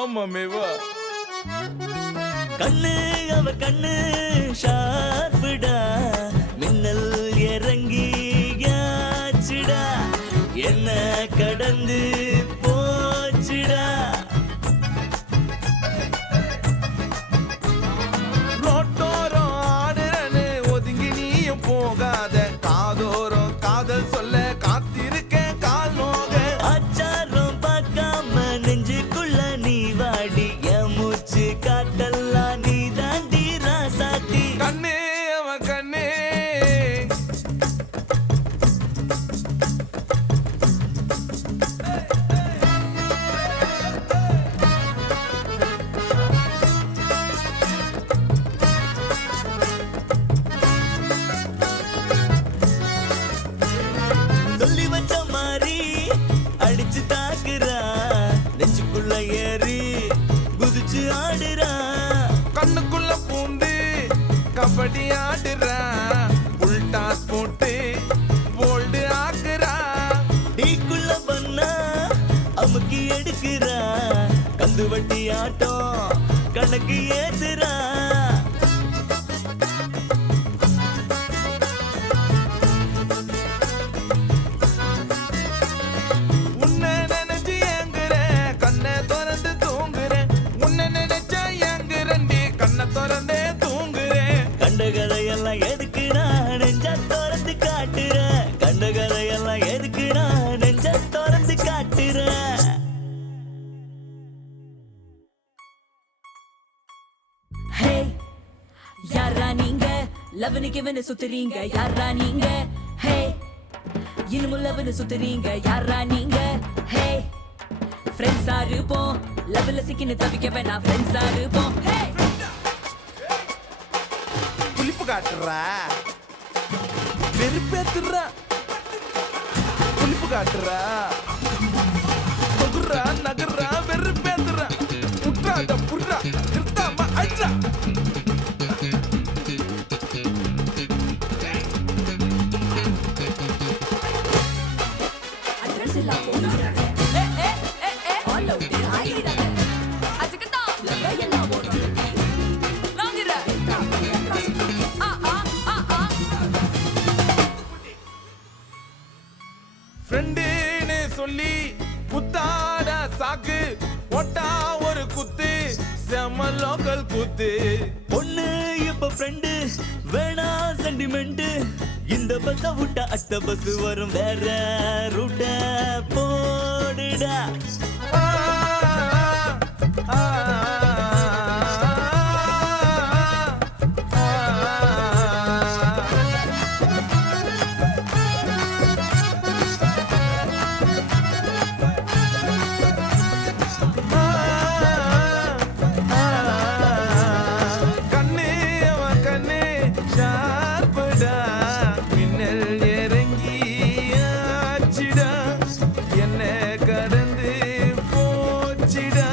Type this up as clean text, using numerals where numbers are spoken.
ஆமாமே வா. கண்ணு அவ கண்ணு ஷார்ப்புடா, மின்னல் இறங்கியாச்சுடா, என்ன கடந்து போச்சுடா. ரோட்டோரம் ஆடுறன்னு ஒதுங்கி நீயும் போகாத, காதோரம் காதல் சொல்ல காத்திருக்கேன் கால் நோக. ஆச்சாரம் பார்க்காம நெஞ்சுக்குள்ள நீ வாடி, என் மூச்சு காட்டெல்லாம் நீ தாண்டி ராசாத்தி. கண்ணே அவன் கண்ணே சொல்லி வச்ச மாதிரி அடிச்சு தாக்குறா, நெஞ்சுக்குள்ள ஏறி குதிச்சு ஆடுறா. கண்ணுக்குள்ள பூந்து கபடி ஆடுறா, உல்டாஸ் போட்டு போல்டு ஆக்குறா. டீக்குள்ள பண்ணா அமுக்கி எடுக்கிறா, கந்து வட்டி ஆட்டம் கணக்கு ஏத்துறா. உன்னை நினைச்சு ஏங்குறேன், கண்ணை திறந்து தூங்குறேன். உன்னை நினைச்சா ஏங்குறேன்டி, கண்ணை திறந்தே தூங்குறேன். கண்ட கதையெல்லாம் எதுக்கு நான் நெஞ்ச திறந்து காட்டுறேன், கண்ட கதையெல்லாம் எதுக்கு நான் நெஞ்ச திறந்து காட்டுறேன். ஹே யாரா நீங்க, லவனுக்கு இவனு சுத்துறீங்க யாரா நீங்க. ஹே இன்னும் லவனு சுத்துறீங்க யாரா நீங்க. ஹே ஃப்ரெண்ட்ஸா இருப்போம், லவ்ல சிக்கின்னு தவிக்க வேணாம் ஃப்ரெண்ட்ஸா இருப்போம். ஹே புளிப்பு காட்டுறா, வெறுப்பேத்துறா. புளிப்பு காட்டுறா, தொகுறா நகர்றா, வெறுப்பேத்துறா. புட்றாத புட்றா, நிறுத்தாம அடிறா. அட்ரஸ் எல்லாம் போடுறாங்க. ஏ ஏ ஏ ஏ ஆல் அவுட் ஆயிராங்க. அதுக்கு தான் லவ் எல்லாம் போடுறாங்க. நாங்கற ஆ ஆ ஆ ஆ ஃப்ரெண்டுன்னு சொல்லி குத்தாடா சாக்கு, போட்டா ஒரு குத்து செம லோக்கல் குத்து. பொண்ணு இப்ப ஃப்ரெண்டு வேணா சென்டிமெண்ட், இந்த பஸ் விட்டா அடுத்த பஸ் வரும், வேற ரூட்ட போடுடா. ஆ, ஆ, ஆ, கண்ணே அவன் கண்ணே ஷார்ப்புடா, மின்னல் இறங்கியாச்சுடா, என்ன கடந்து போச்சுடா.